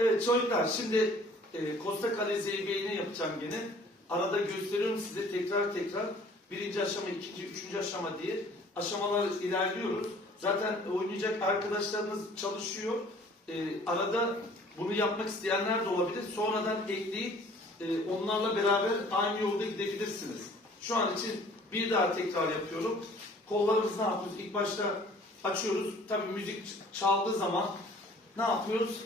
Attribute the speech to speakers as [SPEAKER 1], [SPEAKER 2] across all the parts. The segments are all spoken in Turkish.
[SPEAKER 1] Evet çocuklar şimdi e, Costa Kale ZB'ini yapacağım gene. Arada gösteriyorum size tekrar tekrar. Birinci aşama, ikinci, üçüncü aşama diye aşamalar ilerliyoruz. Zaten oynayacak arkadaşlarınız çalışıyor. E, arada bunu yapmak isteyenler de olabilir. Sonradan ekleyip e, onlarla beraber aynı yolda gidebilirsiniz. Şu an için bir daha tekrar yapıyorum. Kollarımızı ne yapıyoruz? İlk başta açıyoruz. Tabii müzik çaldığı zaman ne yapıyoruz?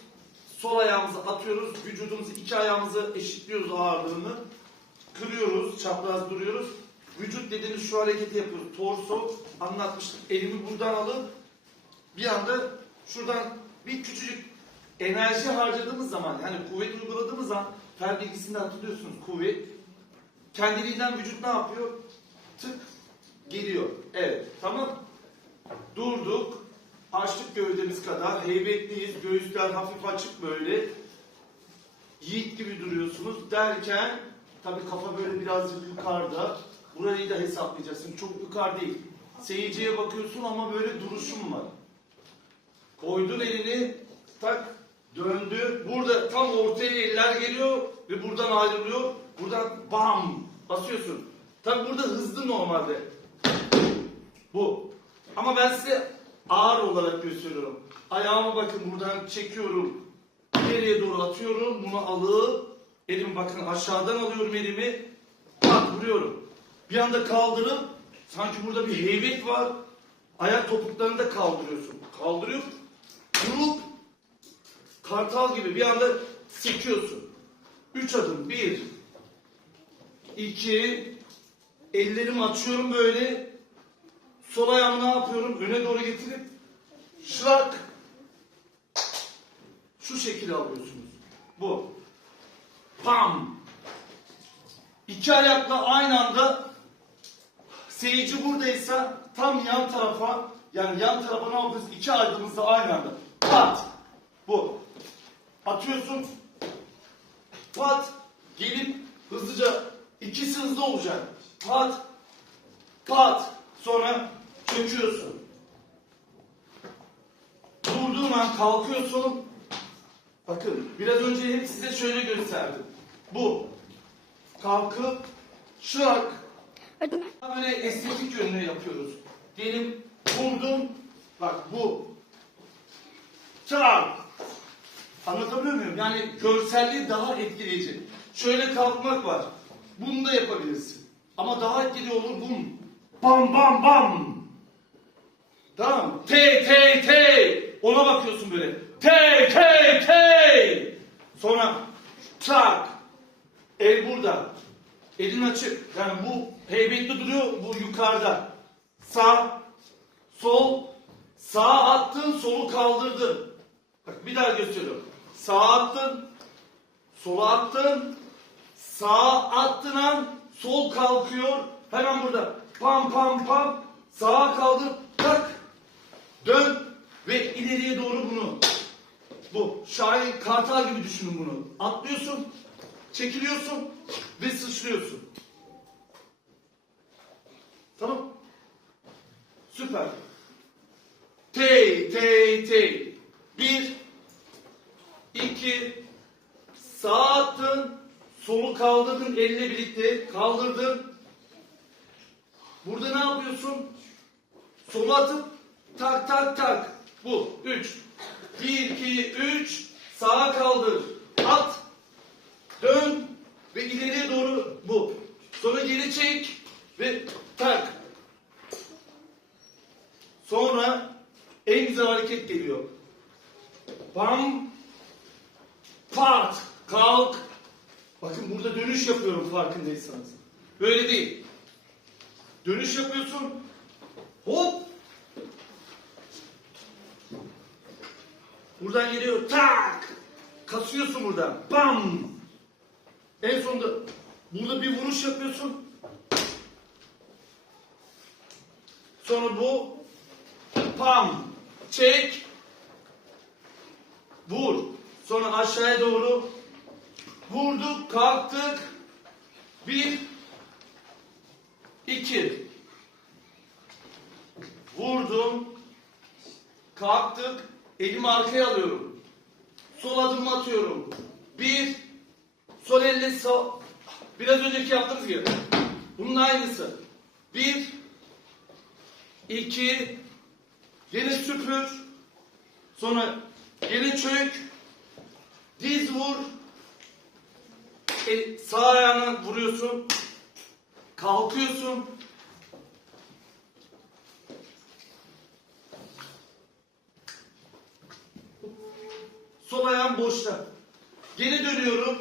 [SPEAKER 1] Sol ayağımızı atıyoruz. Vücudumuzu iki ayağımızı eşitliyoruz ağırlığını. Kırıyoruz. Çapraz duruyoruz. Vücut dediğimiz şu hareketi yapıyoruz. Torso anlatmıştık. Elimi buradan alıp bir anda şuradan bir küçücük enerji harcadığımız zaman yani kuvvet uyguladığımız zaman fer bilgisinde hatırlıyorsunuz kuvvet kendiliğinden vücut ne yapıyor? Tık geliyor. Evet tamam. Durduk. Açtık gövdemiz kadar. Heybetliyiz. Göğüsler hafif açık böyle. Yiğit gibi duruyorsunuz derken tabi kafa böyle birazcık yukarıda. Burayı da hesaplayacaksın. Çok yukarı değil. Seyirciye bakıyorsun ama böyle duruşun var. Koydun elini tak döndü. Burada tam ortaya eller geliyor ve buradan ayrılıyor. Buradan bam basıyorsun. Tabi burada hızlı normalde. Bu. Ama ben size ağır olarak gösteriyorum. Ayağıma bakın buradan çekiyorum. İleriye doğru atıyorum. Bunu alıp elimi bakın aşağıdan alıyorum elimi. Bak vuruyorum. Bir anda kaldırıp sanki burada bir heybet var. Ayak topuklarını da kaldırıyorsun. Kaldırıp vurup kartal gibi bir anda sekiyorsun. Üç adım. Bir, iki, ellerimi açıyorum böyle. Sol ayağımı ne yapıyorum? Öne doğru getirip şırak şu şekilde alıyorsunuz. Bu. Pam. İki ayakla aynı anda seyirci buradaysa tam yan tarafa yani yan tarafa ne yapıyoruz? İki adımızda aynı anda. Pat. Bu. Atıyorsun. Pat. Gelip hızlıca ikisi hızlı olacak. Pat. Pat. Sonra çöküyorsun. Durduğun an kalkıyorsun. Bakın biraz önce hep size şöyle gösterdim. Bu. Kalkıp şırak. Böyle estetik yönüne yapıyoruz. Diyelim vurdum. Bak bu. Çak. Anlatabiliyor muyum? Yani görselliği daha etkileyici. Şöyle kalkmak var. Bunu da yapabilirsin. Ama daha etkili olur bum. Bam bam bam. Tamam? T T T. Ona bakıyorsun böyle. T T T. Sonra tak. El burada. Elin açık. Yani bu heybetli duruyor, bu yukarıda. Sağ, sol, sağ attın, solu kaldırdın. Bak bir daha gösteriyorum. Sağ attın, sola attın, sağ attın an, sol kalkıyor. Hemen burada. Pam pam pam, sağa kaldır, tak. Dön ve ileriye doğru bunu. Bu. Şahin kartal gibi düşünün bunu. Atlıyorsun, çekiliyorsun ve sıçrıyorsun. Tamam. Süper. Tey, tey, tey. Bir, iki, sağ attın, solu kaldırdın elle birlikte, kaldırdın. Burada ne yapıyorsun? Solu atıp tak tak tak. Bu. Üç. Bir, iki, üç. Sağa kaldır. At. Dön. Ve ileriye doğru bu. Sonra geri çek. Ve tak. Sonra en güzel hareket geliyor. Pam. Pat. Kalk. Bakın burada dönüş yapıyorum farkındaysanız. Böyle değil. Dönüş yapıyorsun. Hop. Buradan geliyor. Tak. Kasıyorsun buradan. Bam. En sonunda burada bir vuruş yapıyorsun. Sonra bu pam çek vur. Sonra aşağıya doğru vurduk, kalktık. Bir iki vurdum kalktık elimi arkaya alıyorum. Sol adım atıyorum. Bir. Sol elle sağ. Biraz önceki yaptığımız gibi. Bunun aynısı. Bir. iki, Geri süpür. Sonra geri çök. Diz vur. El, sağ ayağına vuruyorsun. Kalkıyorsun. Sol ayağım boşta. Geri dönüyorum.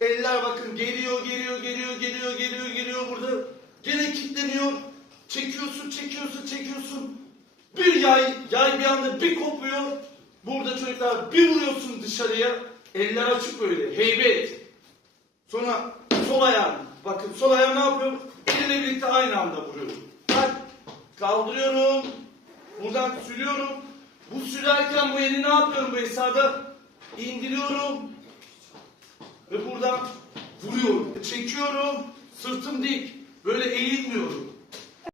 [SPEAKER 1] Eller bakın geliyor, geliyor, geliyor, geliyor, geliyor, geliyor burada. Gene kilitleniyor. Çekiyorsun, çekiyorsun, çekiyorsun. Bir yay, yay bir anda bir kopuyor. Burada çocuklar bir vuruyorsun dışarıya. Eller açık böyle, heybet. Sonra sol ayağım. Bakın sol ayağım ne yapıyor? Elimle birlikte aynı anda vuruyorum. Bak, kaldırıyorum. Buradan sürüyorum. Bu sürerken bu eli ne yapıyorum bu esnada? İndiriyorum. Ve buradan vuruyorum. Çekiyorum. Sırtım dik. Böyle eğilmiyorum.